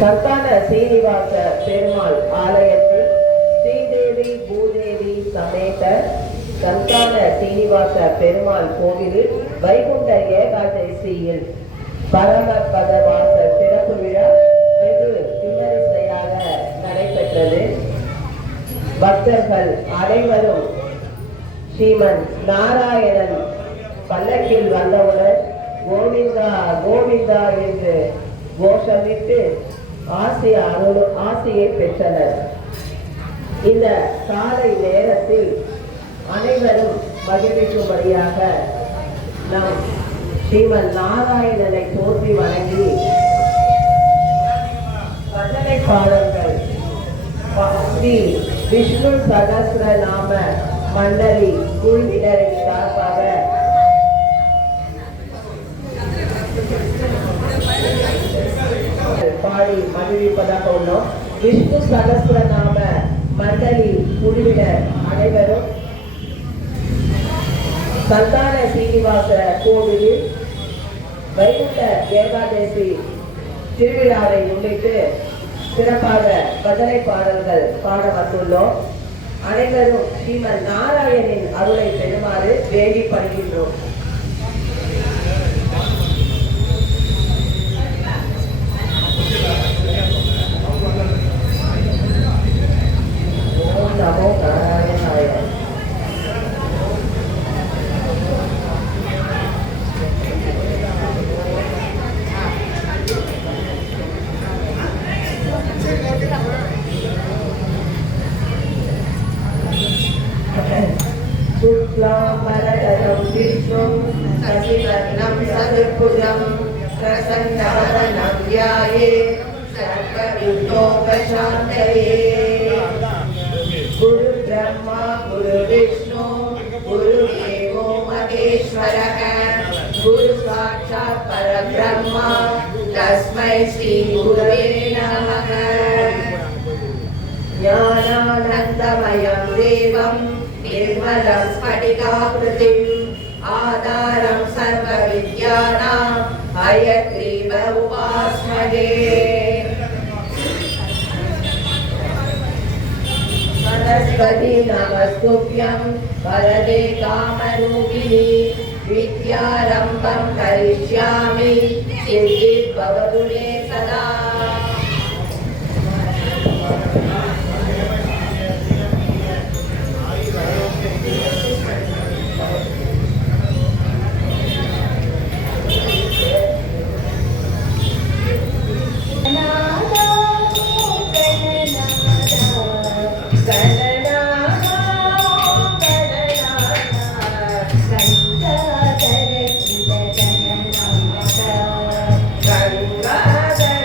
சந்தான சீனிவாச பெருமாள் ஆலயத்தில் ஸ்ரீதேவி பூதேவி சமேத சந்தான சீனிவாச பெருமாள் கோவிலில் வைகுண்ட ஏகாதசியில் பரமபதவாச சிறப்பு விழா வெகு விமரிசையாக நடைபெற்றது. பக்தர்கள் அனைவரும் ஸ்ரீமன் நாராயணன் பல்லக்கில் வந்தவுடன் கோவிந்தா கோவிந்தா என்று கோஷமிட்டு ஆசியை பெற்றனர். இந்த காலை நேரத்தில் அனைவரும் மகிழ்விக்கும்படியாக நாம் ஸ்ரீமன் நாராயணனை போற்றி வணங்கி பஜனை பாடல்கள் ஸ்ரீ விஷ்ணு சகஸ்ர நாம மண்டலி குழுவினரின் சார்பாக பாடி மகிழ்விப்பதாக உள்ளோம். விஷ்ணு சகஸ்ர நாம மண்டலி குழுவினர் அனைவரும் சந்தான சீனிவாச கோவிலில் வைகுண்ட ஏகாதசி திருவிழாவை முன்னிட்டு சிறப்பாக பஜனை பாடல்கள் பாட வந்துள்ளோம். அனைவரும் ஸ்ரீமன் நாராயணின் அருளை பெறுமாறு வேண்டி படுகின்றோம். ஓம் நமோ நாராயணாய. शुक्लाम्बरधरं विष्णुं शशिवर्णं चतुर्भुजं प्रसन्नवदनं ध्यायेत् सर्वविघ्नोपशान्तये। गुरुब्रह्मा गुरुविष्णु गुरुदेवो महेश्वरः गुरुसाक्षात् परब्रह्म तस्मै श्रीगुरवे नमः। ज्ञानानन्दमयं देवं निर्मलं स्फटिकाकृतिम् आधारं सर्वविद्यानां हयग्रीव उपास्महे। सरस्वती नमस्तुभ्यं वरदे कामरूपिणी विद्यारम्भं करिष्यामि सिद्धिर्भवतु मे सदा। गंगाधर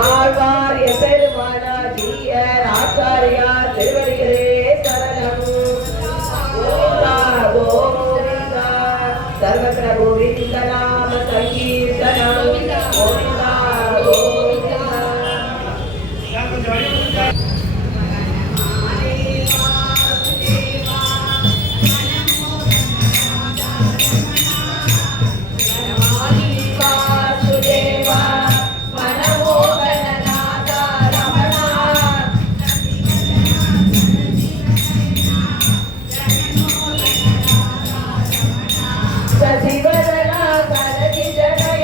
ஆழ்வார் எம்பெருமானாகிய ஆச்சாரியார் திருவடிகளே சரணம். கோவிந்தா கோவிந்தா சர்வத்திர கோவிந்த நாம சங்கீர்த்தனம். கோவிந்தா கோவிந்தா. Jai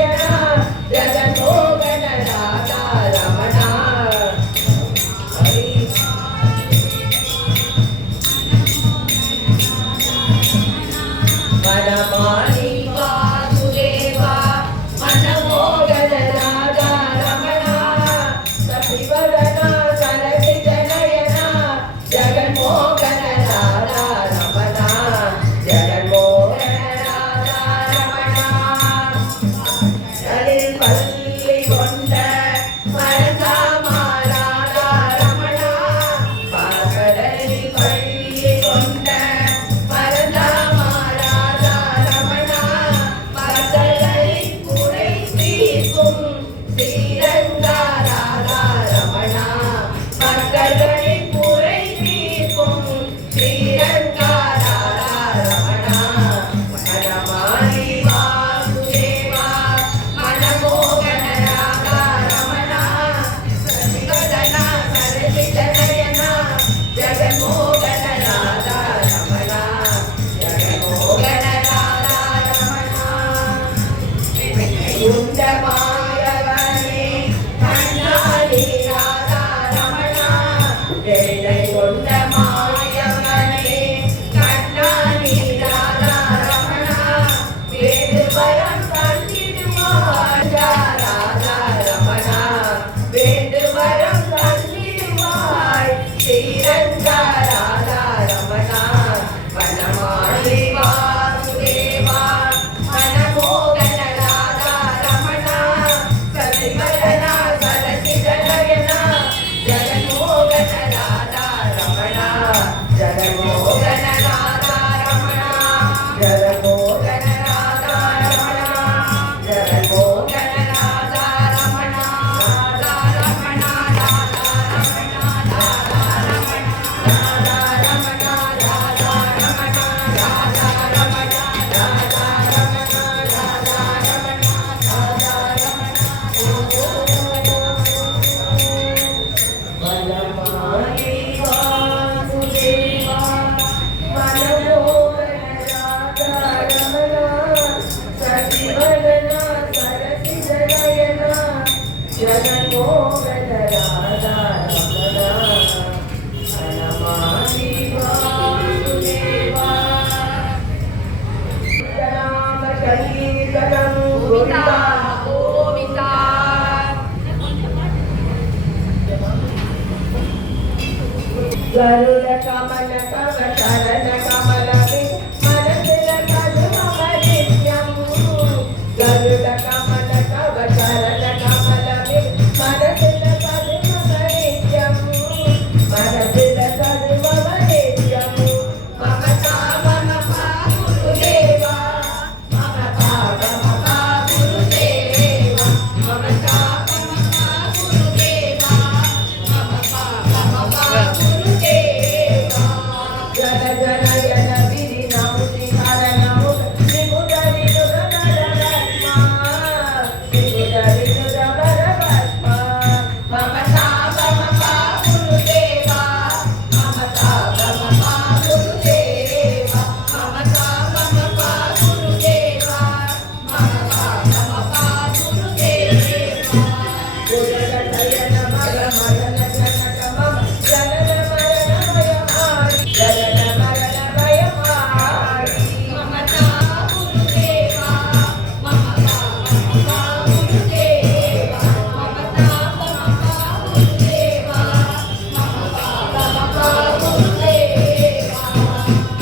मोहन राधा रमणा अनमानि वासुदेवा नाम संकीर्तनं गोविन्दा गोविन्दा गरुड कमल कव शरण कमल मनसिल कदम नित्यं गरुड कमल कव शरण कमल मनसिल कदम नित्यं मनसिल कदम नित्यं ममता ममता गुरुदेवा ममता ममता गुरुदेवा ममता ममता गुरुदेवा ममता ममता गुरुदेवा जन जनयन विधिनामुति हरणमु विमुदरि दुरमरवर्मा विमुदरि दुरमरवर्मा ममता ममता गुरुदेवा ममता ममता गुरुदेवा ममता ममता गुरुदेवा ममता ममता गुरुदेवा गुरुदयन मग मदन जनक मम जनन मरण भयमारि जनन मरण भयमारि ममता गुरुदेवा ममता ममता गुरुदेवा ममता ममता गुरुदेवा ममता ममता गुरुदेवा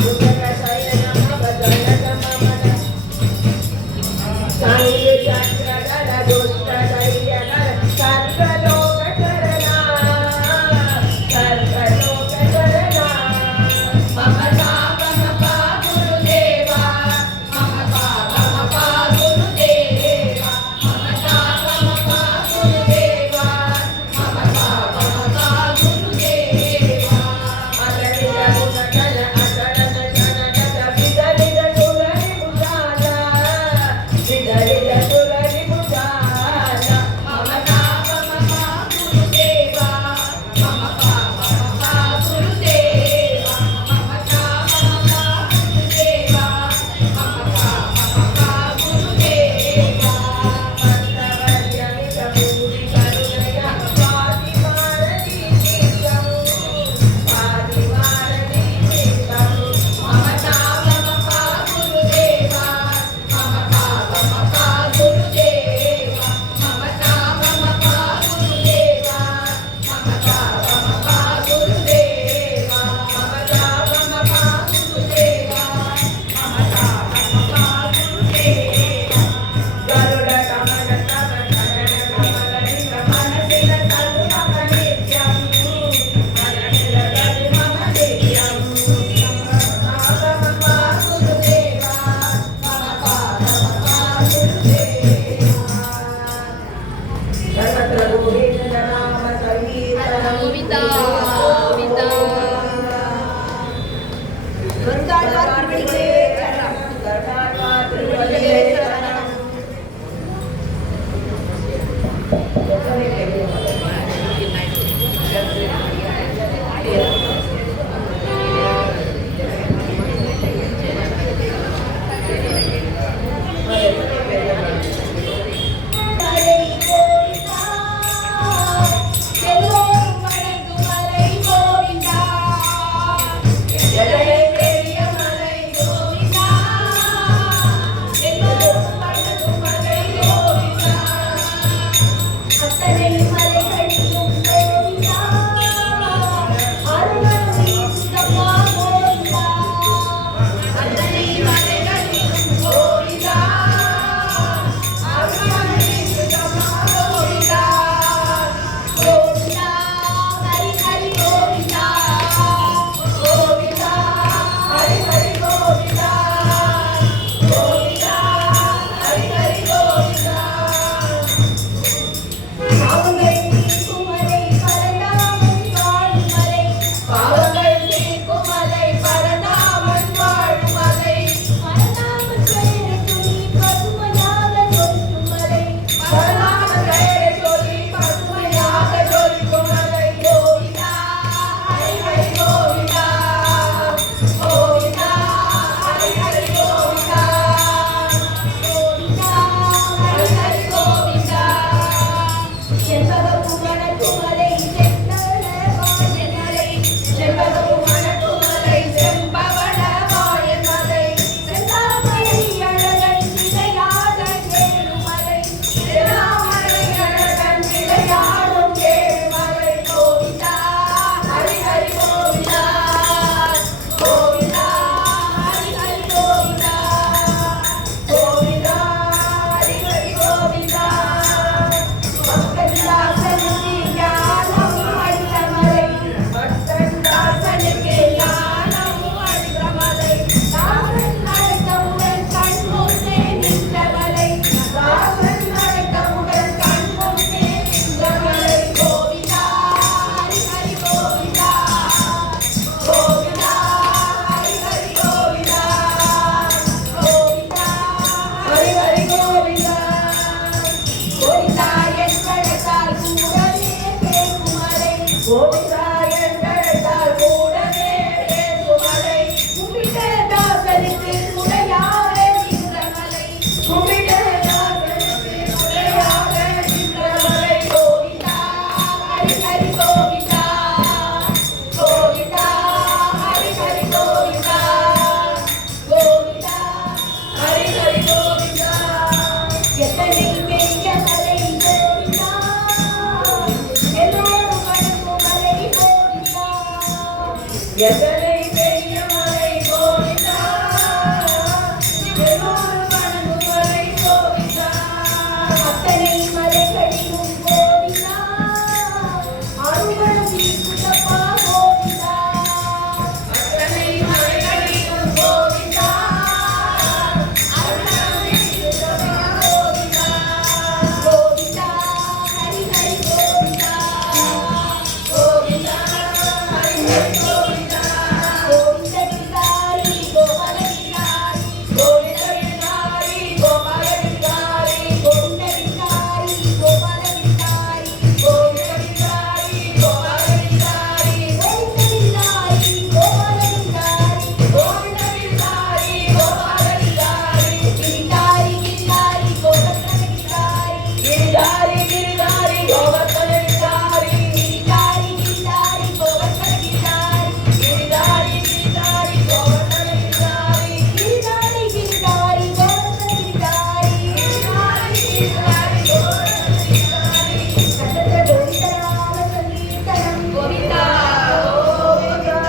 गुरुदयन मग जनक मम साई चक्रधर दुष्ट दैत्यकर सर्वलोक शरणा सर्वलोक शरणा ममता ममता गुरुदेवा ममता ममता गुरुदेवा ममता ममता गुरुदेवा ममता ममता गुरुदेवा अगणित गुणगण अगणन जनगत विदलित सुररि बुझाला विदलित सुररि எத்தனை பெரிய மலை கோவிந்தா, எல்லோரும் வணங்கும் மலை கோவிந்தா, அத்தனை மலைகளிலும் கோவிந்தா, அருள்களும் இருக்குதப்பா கோவிந்தா. அத்தனை மலைகளிலும் கோவிந்தா, அருளும் இருக்குதப்பா கோவிந்தா. கோவிந்தா ஹரி ஹரி கோவிந்தா, கோவிந்தா ஹரி ஹரி கோவிந்தா, கோவிந்த கிருதாரி கோபால கிருதாரி, கோவிந்த கிருதாரி கோபால கிருதாரி, கோவிந்த கிருதாரி கோபால கிருதாரி, கோவிந்த கிருதாரி கோபால கிருதாரி, கோவிந்த கிருதாரி கோபால கிருதாரி, கோவிந்த கிருதாரி கோபால கிருதாரி, கிருதாரி கிருதாரி கோவர்த்தன கிருதாரி, கிருதாரி கிருதாரி கோவர்த்தன கிருதாரி, கிருதாரி கிருதாரி கோவர்த்தன கிருதாரி, கிருதாரி கிருதாரி கோவர்த்தன கிருதாரி, கிருதாரி கிருதாரி கோவர்த்தன கிருதாரி, கிருதாரி கிருதாரி கோவர்த்தன கிருதாரி. சதத கோவிந்தராம சங்கீர்த்தனம் கோவிந்தா கோவிந்தா.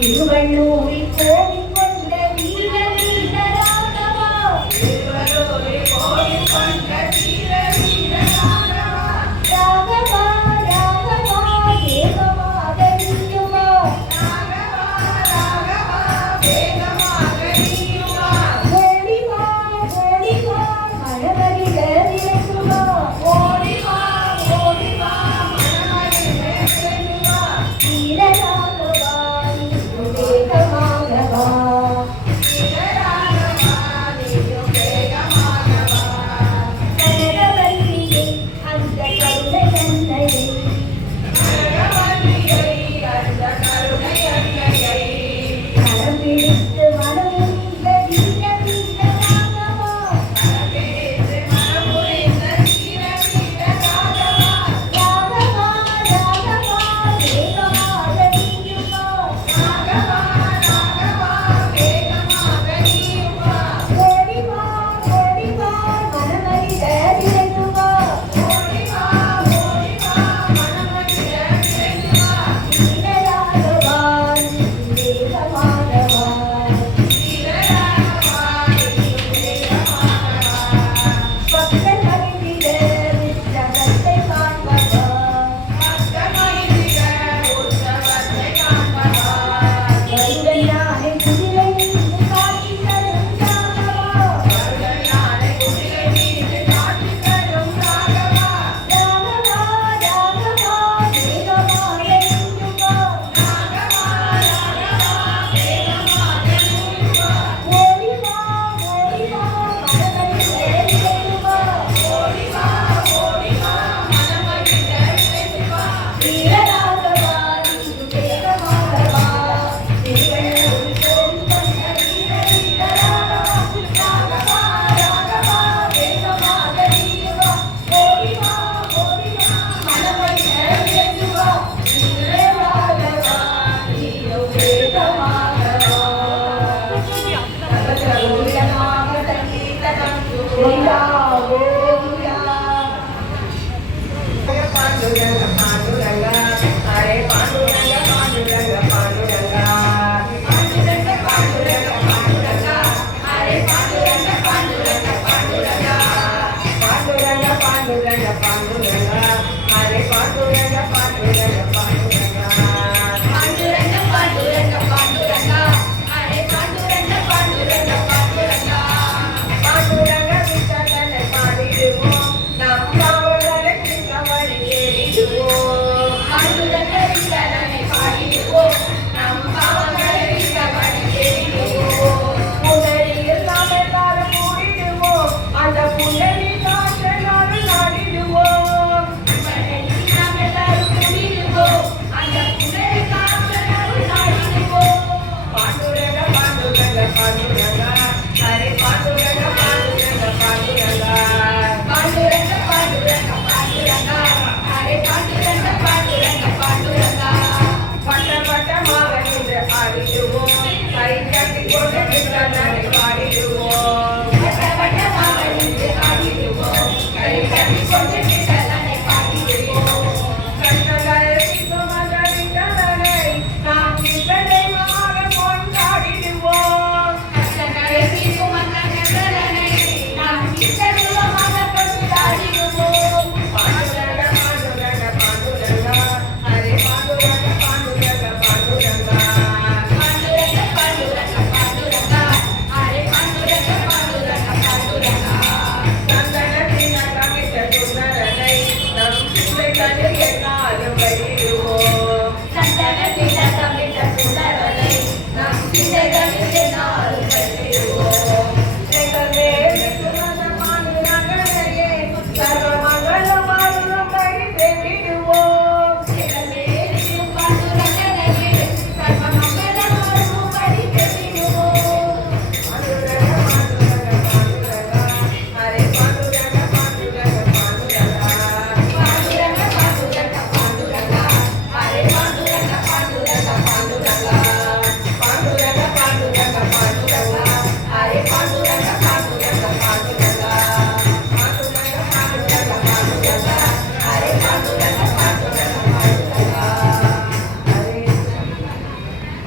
திருவள்ளூரில் கோவில் கொண்ட வீர வீர ராகவா ராகவா ராகவா தேவமாக நீயுமா ஓடிவா ஓடிவா மனமகிழ நினைக்குமா வீர ராகவா நீ வேகமாக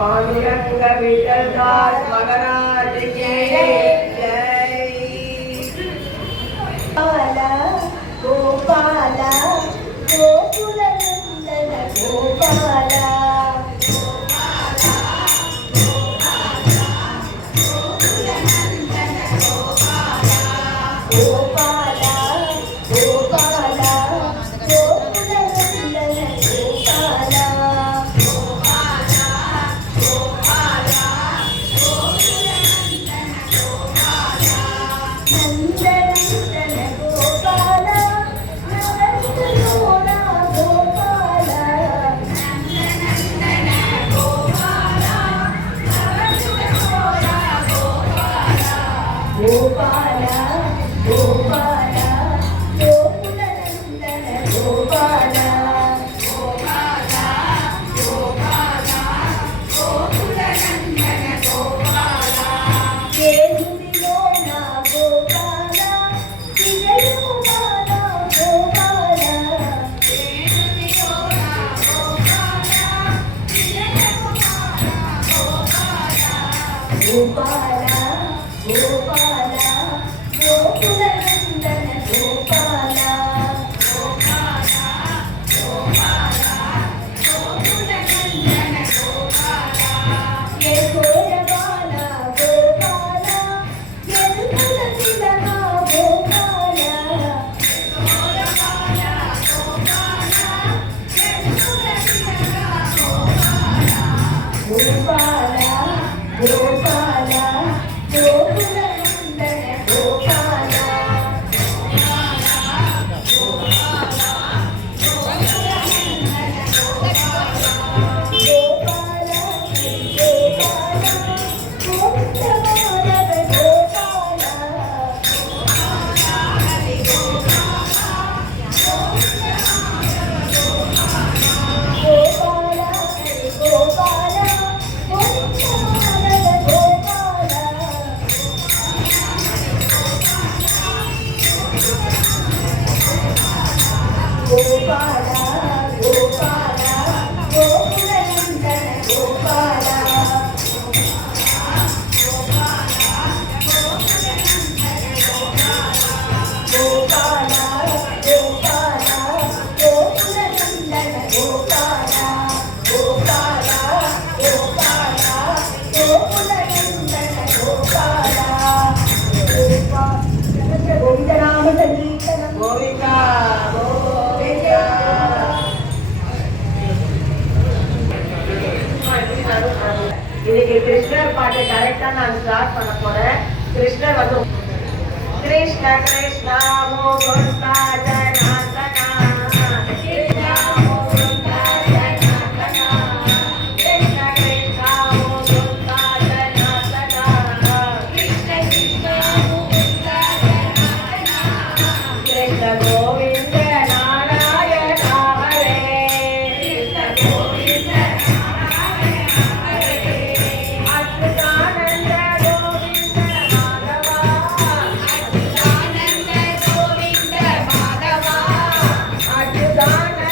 पांडुरंग विठलदास महाराज की जय। गोपाला गोकुल नंदन गोपाला गोपाला गोपाला गोकुल नंदन गोपाला नंदन गोपाला नवरत्नोला गोपाला गोपाला गोपाला गोकुल नंदन गोपाला केसुलोना गोपाला किजयुमाला गोपाला गोपाला गोपाला गोकुल नंदन गोपाला यशोदबाला गोपाला यदुकुल तिलका गोपाला गोपाला गोपाला गोकुल नंदन गोपाला गोपाला गोपाला गोविंदमाधव गोपाला गोपाला गोपाला गोविंदमाधव गोपाला गोपाला गोपाला गोकुल नंदन गोपाला गोपाला गोपाला गोकुल नंदन गोपाला गोपाला गोपाला गोकुल नंदन गोपाला गोविंद नाम संकीर्तनम गोविंदा गोविंदा। இன்னைக்கு கிருஷ்ணர் பாட்டு கரெக்டா நான் ஸ்டார்ட் பண்ண போறேன். கிருஷ்ணர் வந்து கிருஷ்ண கிருஷ்ண முகுந்தா ஜனார்தனா கிருஷ்ண முகுந்தா ஜனார்தனா கிருஷ்ண கிருஷ்ண முகுந்தா ஜனார்தனா கிருஷ்ண கிருஷ்ண முகுந்தா ஜனார்தனா கிருஷ்ண கோவிந்த நாராயண ஹரே கிருஷ்ண கோவிந்த அச்சுதானந்த கோவிந்த மாதவா அச்சுதானந்த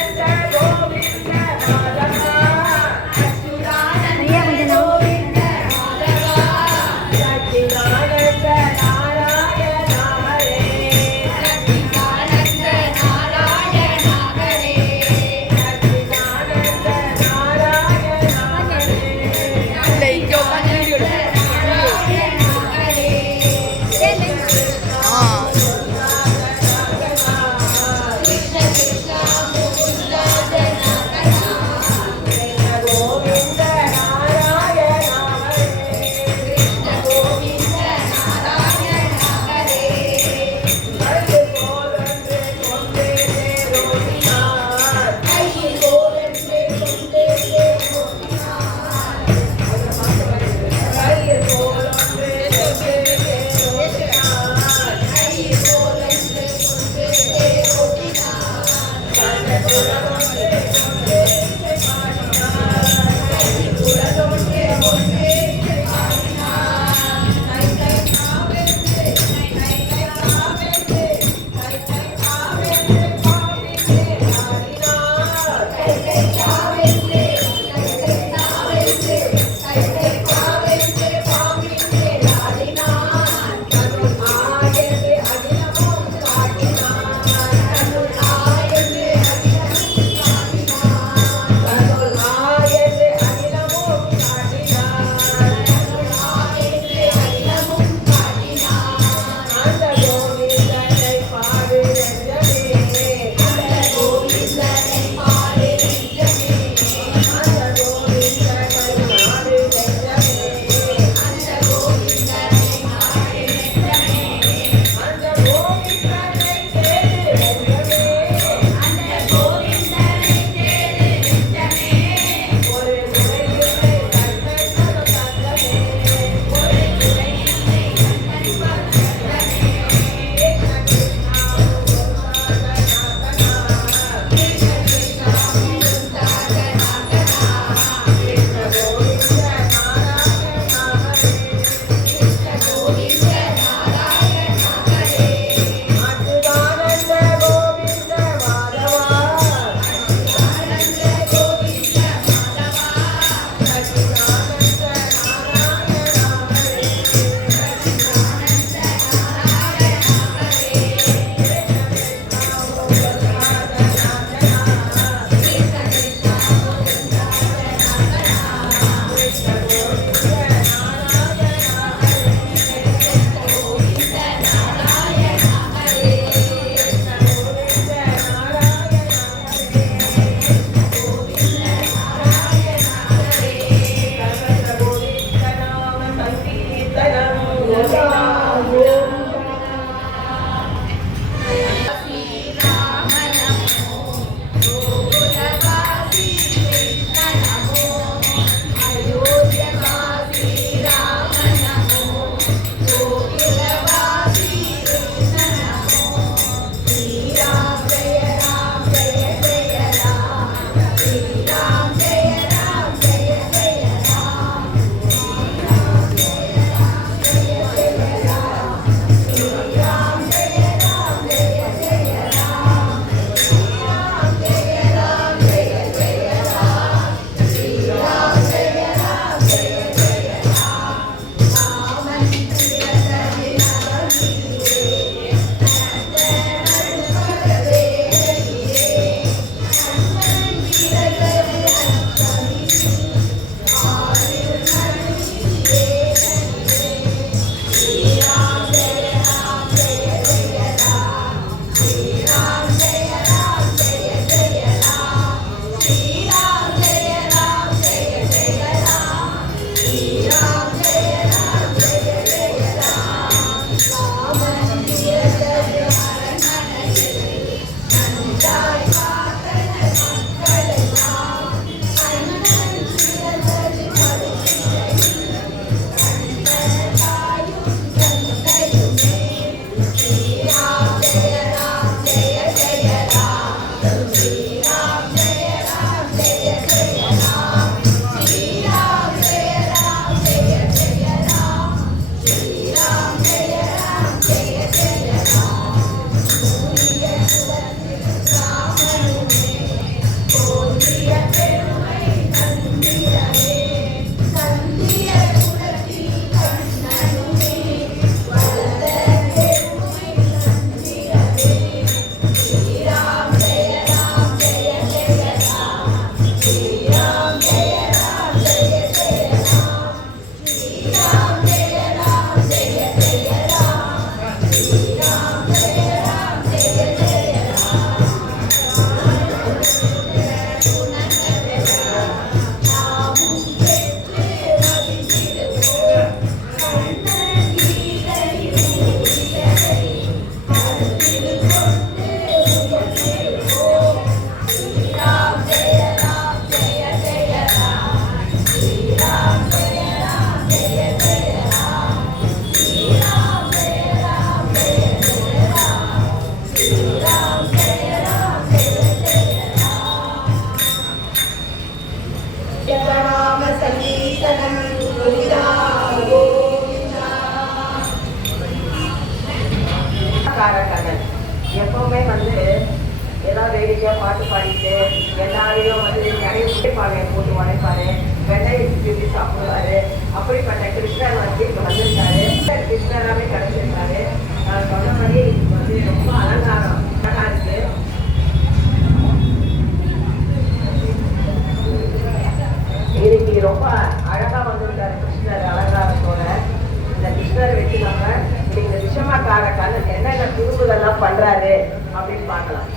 கண்ணன் எப்பவுமே ஏதாவது வேடிக்கையா பாட்டு பாடிட்டு எல்லாரையும் நிறைய பானை போட்டு உடைப்பாரு, வெண்ணெய் ஊற்றி சாப்பிடுவாரு. அப்படிப்பட்ட கிருஷ்ணர் இப்ப வந்திருக்காரு. கிருஷ்ணராவே கிடைச்சிருக்காரு. நான் சொன்ன மாதிரி ரொம்ப அலங்காரம் அழகா இருக்கு. இன்னைக்கு ரொம்ப அழகா வந்திருக்காரு கிருஷ்ணர் அலங்காரத்தோட. இந்த கிருஷ்ணரை வச்சு நம்ம இந்த விஷமக்கார கண்ணன் என்னென்ன திருப்புகள்லாம் பண்றாரு அப்படின்னு பார்க்கலாம்.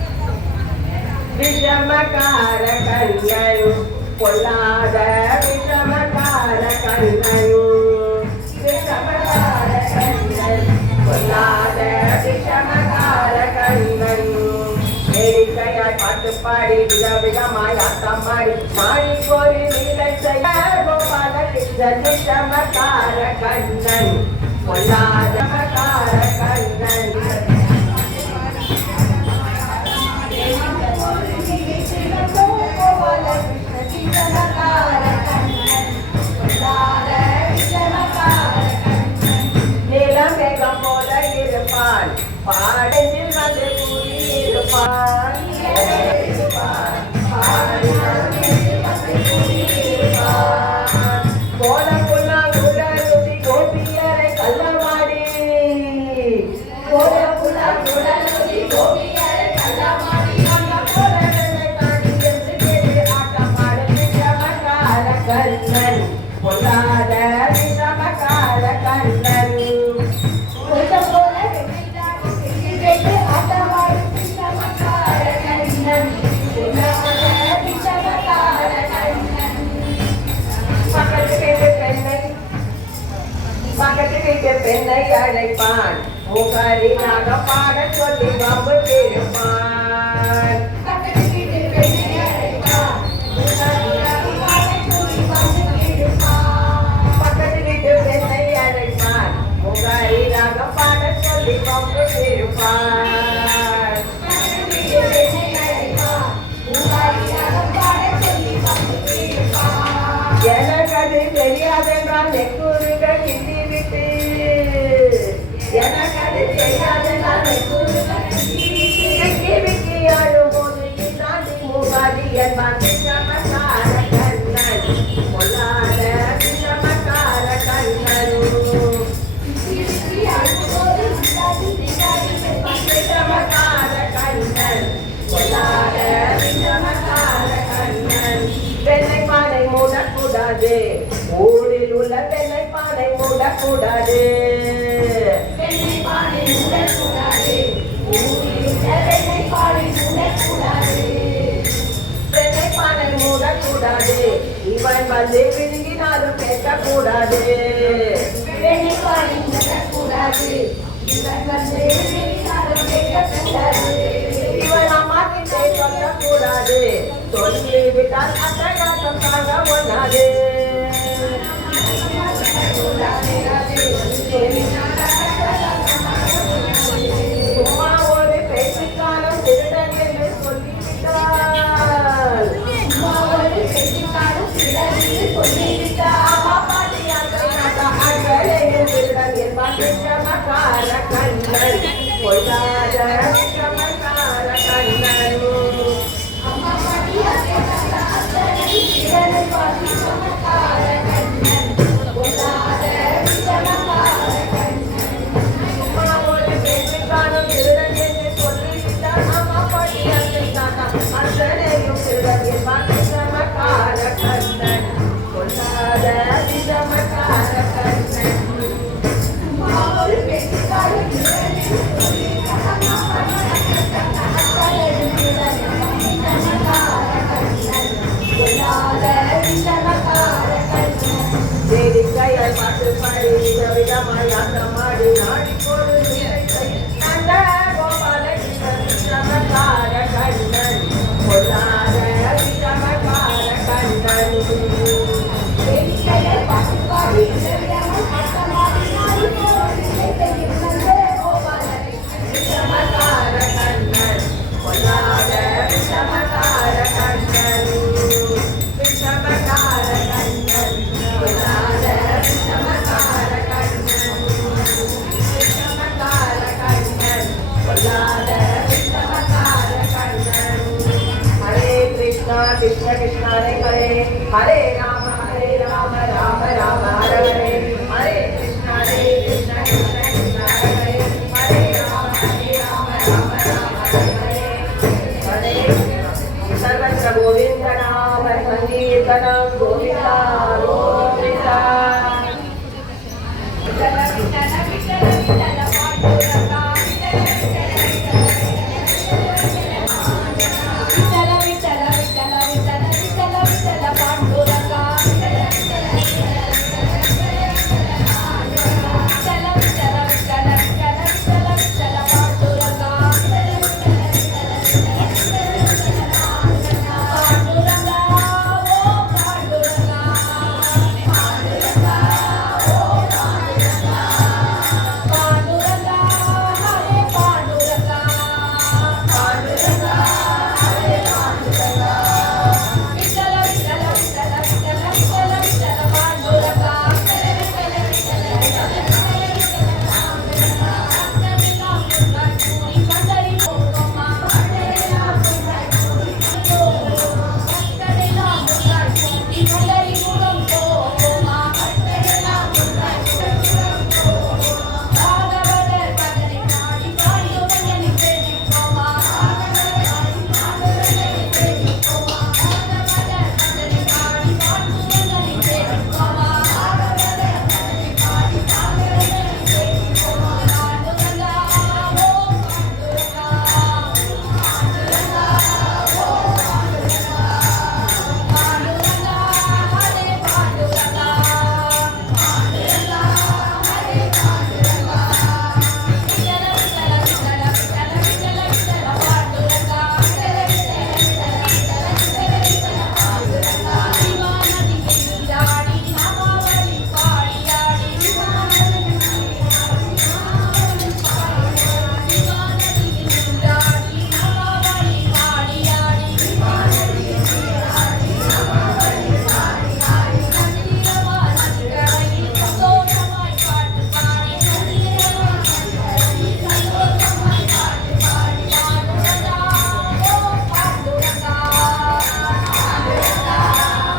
விஷமக்கார கண்ணையும் பொல்லாத விஷமக்கார கண்ணையும், விஷமக்கார கண்ணன் பொல்லாத விஷமக்கார கண்ணையும், வேடிக்கையாய் பாட்டு பாடி விதவிதமாய் ஆட்டம் மாடி மாடி ஒரு நீலை செய்ய கோபால கிருஷ்ணன் விஷமக்கார கண்ணன் பொல்லாத மக்கார கண்ணன். நிலமேகம் போல இருப்பான், பாடத்தில் வந்து கூறியிருப்பான். கோலம் புல்லாம் உடலுதி கோபியரை கள்ளமாடி, கோலம் புல்லாம் உடலுதி கோபியரை கள்ளமாடி, அந்த கோலங்களை தாண்டி என்று கேட்டு ஆட்டமாடும் விஷமக்கார கண்ணன் பொல்லாத விஷமக்கார கண்ணன். பக்கத்து வீட்டு பெண்ணை அழைப்பான், முகரினாக பாட சொல்லி வம்பு திருப்பான். பக்கத்து வீட்டு பெண்ணை அழைப்பான், முகரினாக பாட சொல்லி வம்பு திருப்பான். எனக்கு அது தெரியாதென்றால் நெக்குருக கிண்டி விட்டு, எனக்கு அது தெரியாதென்றால் நெக்குருக கிண்டி விட்டு அழும்போது இந்தாண்டி முகாதி என்பான் விஷமக்கார கண்ணன் பொல்லாத விஷமக்கார கண்ணன். விஷமக்கார கண்ணன் பொல்லாத விஷமக்கார கண்ணன். வெண்ணை பானை மூடக்கூடாது, ஊரில் உள்ள வெண்ணை பானை மூடக்கூடாது, வெண்ணை பானை மூடக்கூடாது, ஊரில் உள்ள வெண்ணை பானை மூடக்கூடாது, வெண்ணை பானை மூடக்கூடாது. இவன் வந்து விழுங்கினாலும் கேட்கக்கூடாது, வெண்ணை பானை மூடக்கூடாது, இவன் வந்து விழுங்கினாலும் கேட்கக்கூடாது. இவன் அம்மாக்கிட்டே சொல்லக்கூடாது, சொல்லிவிட்டால் அட்டகாசம் தாங்க ஒண்ணாது. சும்மா ஒரு பேச்சுக்காலம் திருடன் என்று சொல்லிவிட்டால், சும்மா ஒரு பேச்சுக்காலம் திருடன் என்று சொல்லிவிட்டால், அம்மா பாட்டியாக அங்களையும் திருடன் என்பான் விஷமக்கார கண்ணன் பொல்லாத விஷமக்கார கண்ணன். அம்மா பாட்டியாக பாட்டு பாடி விதமாய் ஆட்டமாடி நாடி போடு நந்த கோபால சமகார கண்ணன் பொல்லாத சமகார கண்ணன் பாட்டு பாடி விதமாய் ஆட்டமாடி நாடி போடு நந்த கோபால சமகார கண்ணன் பொல்லாத சமகார கண்ணன் விஷமகார கண்ணன் பொல்லாத விஷமகார கண்ணன் விஷமகார கண்ணன் பொல்லாத விஷமகார கண்ணன் ஹரே கிருஷ்ணா கிருஷ்ண கிருஷ்ண ஹரே ஹரே ஹரே ராம ராம ராம ஹரே ஹரே ஹரே கிருஷ்ண கிருஷ்ண கிருஷ்ண ஹரே ஹரே ஹரே ராம ராம ஹரே ஹரே सर्वत्र गोविंद नाम संकीर्तनं गोविंदा गोविंदा விட்டல விட்டல விட்டல விட்டல பாண்டுரங்கா விட்டல விட்டல விட்டல விட்டல விட்டல விட்டல பாண்டுரங்கா விட்டல விட்டல விட்டல விட்டல விட்டல விட்டல பாண்டுரங்கா பாண்டுரங்கா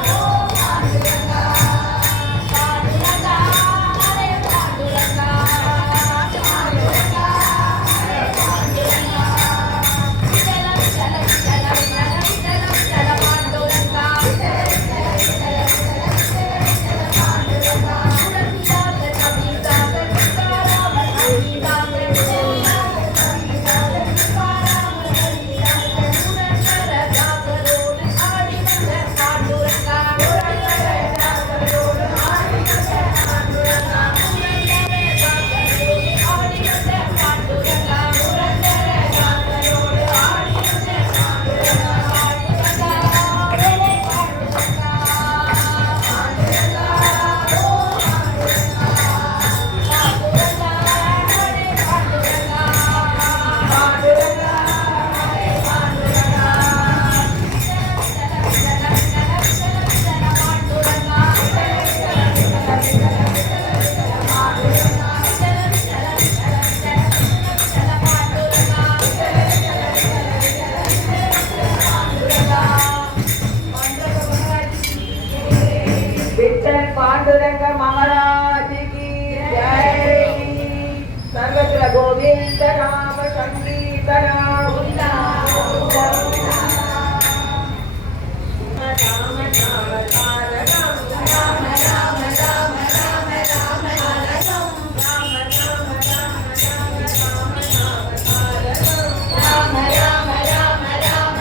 ஓ பாண்டுரங்கா பாண்டுரங்கா ஹரே பாண்டுரங்கா பாண்டுரங்கா ஹரே பாண்டுரங்கா விட்டல விட்டல விட்டல விட்டல விட்டல விட்டல பாண்டுரங்கா विठ्ठल पांडुरंग महाराज की जय सर्वत्र गोविंद नाम संकीर्तन राम राम तारकं राम राम राम राम राम तारकं राम राम राम राम राम तारकं राम राम राम राम राम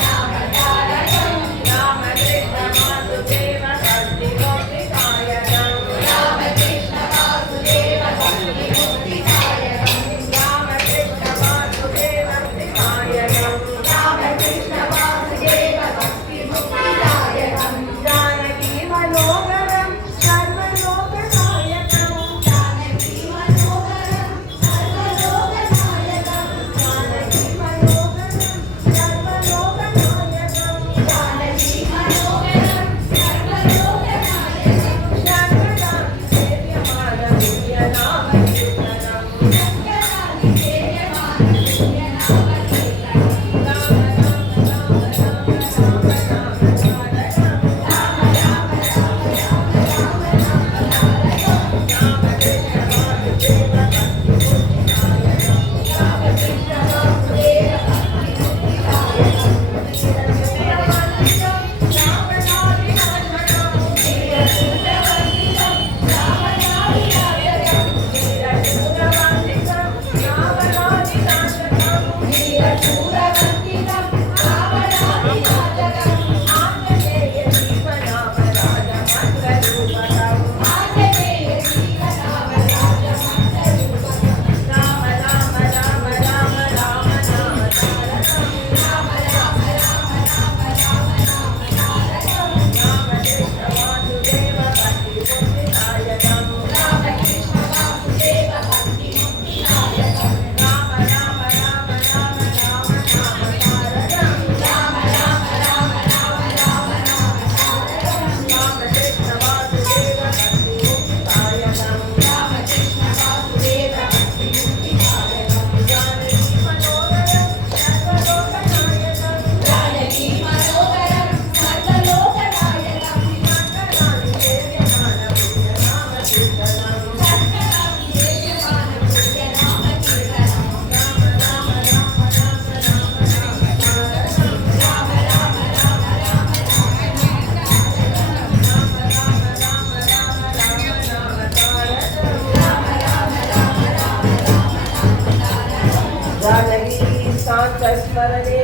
राम तारकं राम कृष्ण वासुदेव भक्ति गोपिकायकं राम ஜானகி சாந்த ஸ்மரணே